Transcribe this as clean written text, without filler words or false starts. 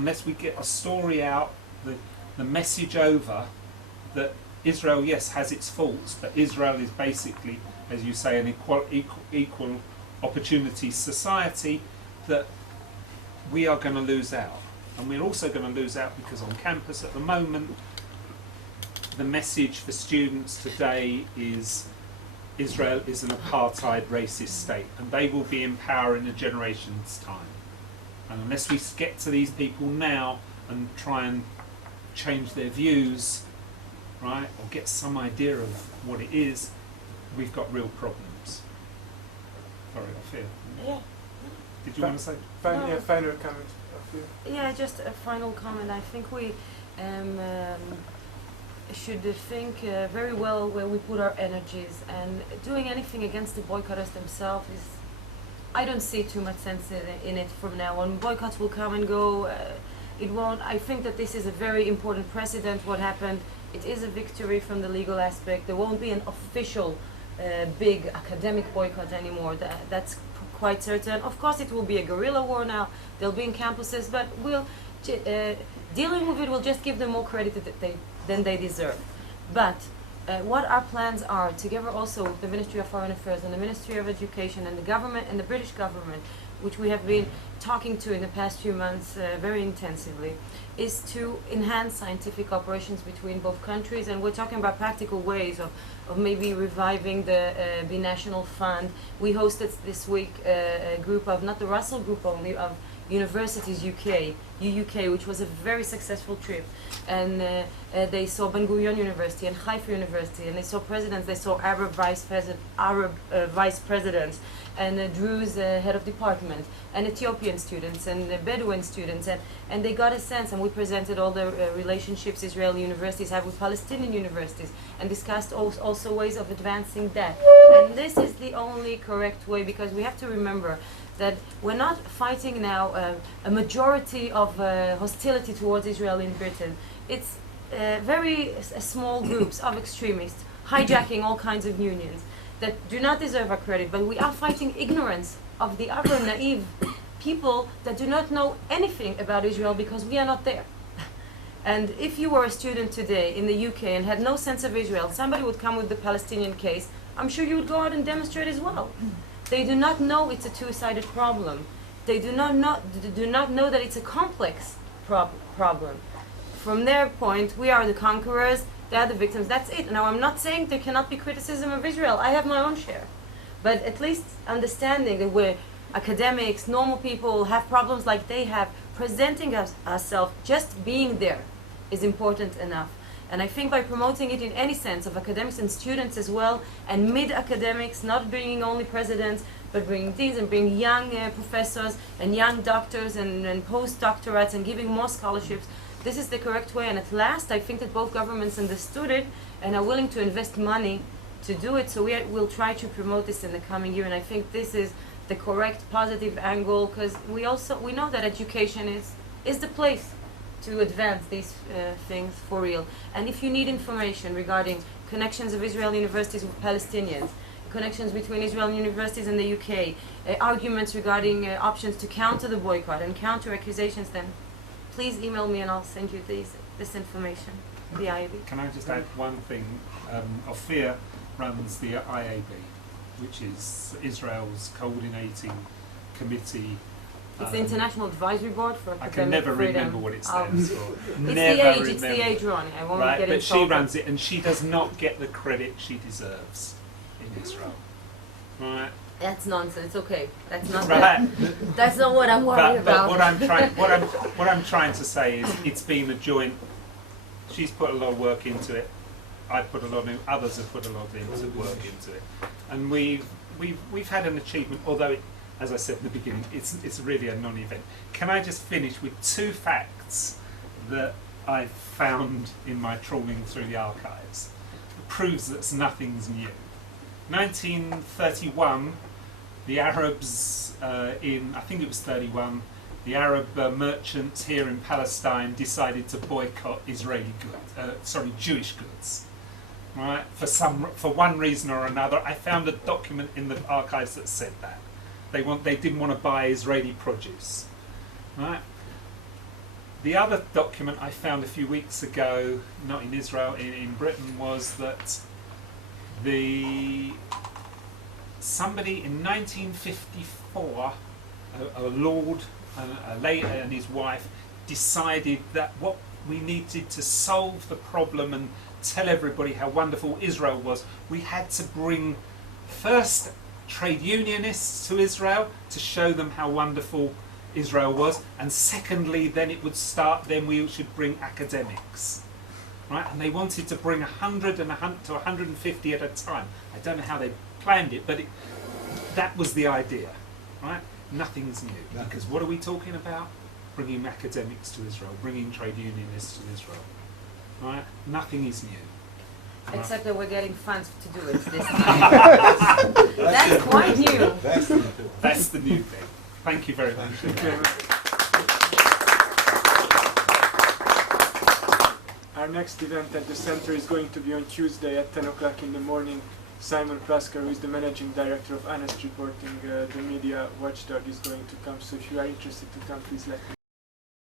unless we get a story out, the message over that Israel, yes, has its faults, but Israel is basically, as you say, an equal opportunity society, that we are going to lose out. And we're also going to lose out because on campus at the moment, the message for students today is Israel is an apartheid racist state, and they will be in power in a generation's time. And unless we get to these people now and try and change their views, right, or get some idea of what it is, we've got real problems. Sorry, I fear. Yeah. Did you want to say? Final comment. Yeah, just a final comment. I think we should think very well where we put our energies, and doing anything against the boycotters themselves is, I don't see too much sense in it from now on. Boycotts will come and go. It won't. I think that this is a very important precedent, what happened. It is a victory from the legal aspect. There won't be an official big academic boycott anymore. That's quite certain. Of course, it will be a guerrilla war now. They'll be in campuses, but dealing with it will just give them more credit than they deserve. But what our plans are, together also with the Ministry of Foreign Affairs and the Ministry of Education and the government and the British government, which we have been talking to in the past few months very intensively, is to enhance scientific operations between both countries. And we're talking about practical ways of maybe reviving the binational fund. We hosted this week a group of, not the Russell group only, of Universities UK, UUK, which was a very successful trip. And they saw Ben Gurion University and Haifa University, and they saw presidents, they saw Arab vice presidents, and Druze head of department, and Ethiopian students, and Bedouin students, and they got a sense, and we presented all the relationships Israeli universities have with Palestinian universities, and discussed also ways of advancing that. And this is the only correct way, because we have to remember that we're not fighting now a majority of hostility towards Israel in Britain. It's very small groups of extremists hijacking all kinds of unions that do not deserve our credit, but we are fighting ignorance of the other naive people that do not know anything about Israel because we are not there. And if you were a student today in the UK and had no sense of Israel, somebody would come with the Palestinian case, I'm sure you would go out and demonstrate as well. They do not know it's a two-sided problem. They do not know that it's a complex problem. From their point, we are the conquerors, they are the victims, that's it. Now, I'm not saying there cannot be criticism of Israel. I have my own share. But at least understanding that we're academics, normal people, have problems like they have, presenting ourselves, just being there is important enough. And I think by promoting it in any sense of academics and students as well, and mid-academics, not bringing only presidents, but bringing deans and bringing young professors and young doctors and post-doctorates and giving more scholarships, this is the correct way. And at last, I think that both governments understood it and are willing to invest money to do it. So we'll try to promote this in the coming year. And I think this is the correct positive angle, because we know that education is the place to advance these things for real. And if you need information regarding connections of Israeli universities with Palestinians, connections between Israeli universities and the UK, arguments regarding options to counter the boycott and counter accusations, then please email me and I'll send you this information, the IAB. Can I just add one thing? Ophir runs the IAB, which is Israel's coordinating committee. It's the International Advisory Board for Academic I can never Freedom. remember what it stands for. It's the age, Ronnie. I won't get But she involved. runs it, and she does not get the credit she deserves in Israel. Right? That's nonsense. Okay, that's not Right. that's not what I'm worried But about. what I'm trying to say is, it's been a joint. She's put a lot of work into it. I've put a lot in. Others have put a lot of work into it, and we've had an achievement. Although it, as I said in the beginning, it's really a non-event. Can I just finish with two facts that I've found in my trawling through the archives? It proves that nothing's new. 1931, the Arabs I think it was 31, the Arab merchants here in Palestine decided to boycott Jewish goods. Right? For one reason or another. I found a document in the archives that said that. They didn't want to buy Israeli produce. Right? the other document I found a few weeks ago, not in Israel, in Britain, was that somebody in 1954, a lord, a lady and his wife, decided that what we needed to solve the problem and tell everybody how wonderful Israel was, we had to bring first trade unionists to Israel to show them how wonderful Israel was, and secondly, then it would start. Then we should bring academics, right? And they wanted to bring 100 to 150 at a time. I don't know how they planned it, but that was the idea, right? Nothing's new, because what are we talking about? Bringing academics to Israel, bringing trade unionists to Israel, right? Nothing is new. Except that we're getting funds to do it this time. That's quite new. That's the new thing. Thank you very much. Our next event at the center is going to be on Tuesday at 10 o'clock in the morning. Simon Plasker, who is the managing director of Honest Reporting, the media watchdog, is going to come. So if you are interested to come, please let me know.